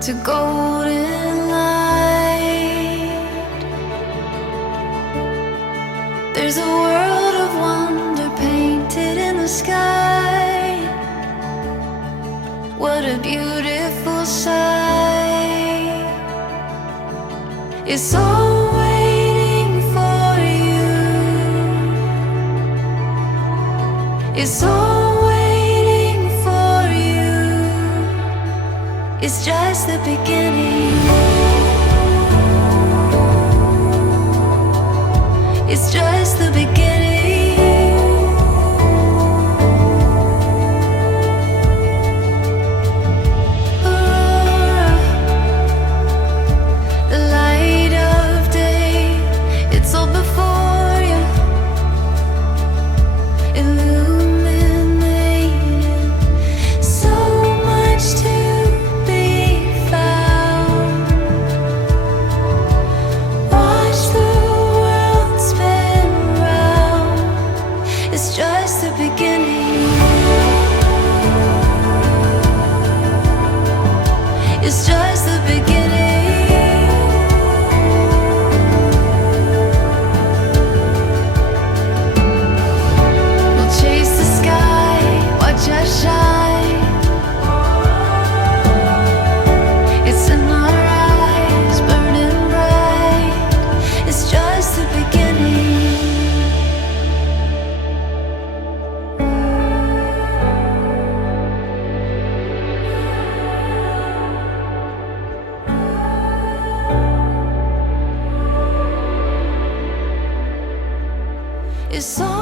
to golden light. There's a world of wonder painted in the sky. What a beautiful sight. It's all waiting for you. It's all waiting for you. It's just the beginning. It's just the beginning. Aurora, the light of day, it's all before you, illuminated. So much to be found. Watch the world spin round. It's just the beginning. It's just the beginning. We'll chase the sky, watch us shine. It's in our eyes, burning bright. It's just the beginning. It's all